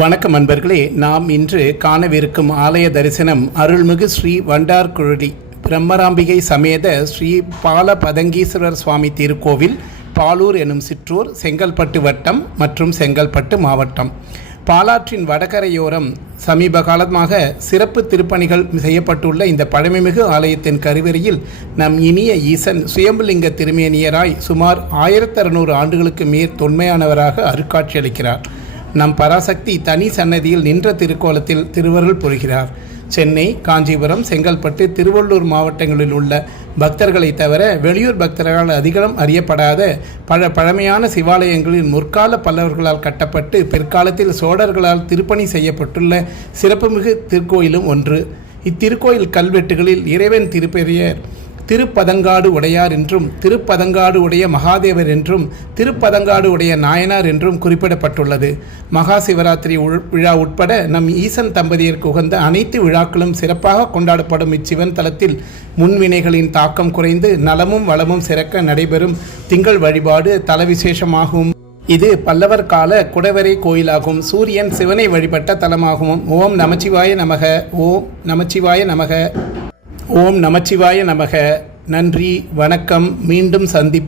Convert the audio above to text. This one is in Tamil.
வணக்கம் அன்பர்களே, நாம் இன்று காணவிருக்கும் ஆலய தரிசனம் அருள்மிகு ஸ்ரீ வண்டார்குழலி பிரம்மராம்பிகை சமேத ஸ்ரீ பாலபதங்கீஸ்வரர் சுவாமி திருக்கோவில், பாலூர் எனும் சிற்றூர், செங்கல்பட்டு வட்டம் மற்றும் செங்கல்பட்டு மாவட்டம். பாலாற்றின் வடகரையோரம் சமீப காலமாக சிறப்பு திருப்பணிகள் செய்யப்பட்டுள்ள இந்த பழமைமிகு ஆலயத்தின் கருவறையில் நம் இனிய ஈசன் சுயம்புலிங்க திருமேனியராய் சுமார் 1600 ஆண்டுகளுக்கு மேற் தொன்மையானவராக அருட்காட்சியளிக்கிறார். நம் பராசக்தி தனி சன்னதியில் நின்ற திருக்கோலத்தில் திருவருள் புரிகிறார். சென்னை, காஞ்சிபுரம், செங்கல்பட்டு, திருவள்ளூர் மாவட்டங்களில் உள்ள பக்தர்களை தவிர வெளியூர் பக்தர்களால் அதிகம் அறியப்படாத பழமையான சிவாலயங்களில் முற்கால பல்லவர்களால் கட்டப்பட்டு பிற்காலத்தில் சோழர்களால் திருப்பணி செய்யப்பட்டுள்ள சிறப்புமிகு திருக்கோயிலும் ஒன்று. இத்திருக்கோயில் கல்வெட்டுகளில் இறைவன் திருப்பெயர் திருப்பதங்காடு உடையார் என்றும், திருப்பதங்காடு உடைய மகாதேவர் என்றும், திருப்பதங்காடு உடைய நாயனார் என்றும் குறிப்பிடப்பட்டுள்ளது. மகா சிவராத்திரி விழா உட்பட நம் ஈசன் தம்பதியருக்கு உகந்த அனைத்து விழாக்களும் சிறப்பாக கொண்டாடப்படும் இச்சிவன் தலத்தில் முன்வினைகளின் தாக்கம் குறைந்து நலமும் வளமும் சிறக்க நடைபெறும் திங்கள் வழிபாடு தல விசேஷமாகும். இது பல்லவர் கால குடவரை கோயிலாகும். சூரியன் சிவனை வழிபட்ட தலமாகும். ஓம் நமச்சிவாய நமக. ஓம் நமச்சிவாய நமக. ஓம் நமச்சிவாய நமக. நன்றி, வணக்கம். மீண்டும் சந்திப்போம்.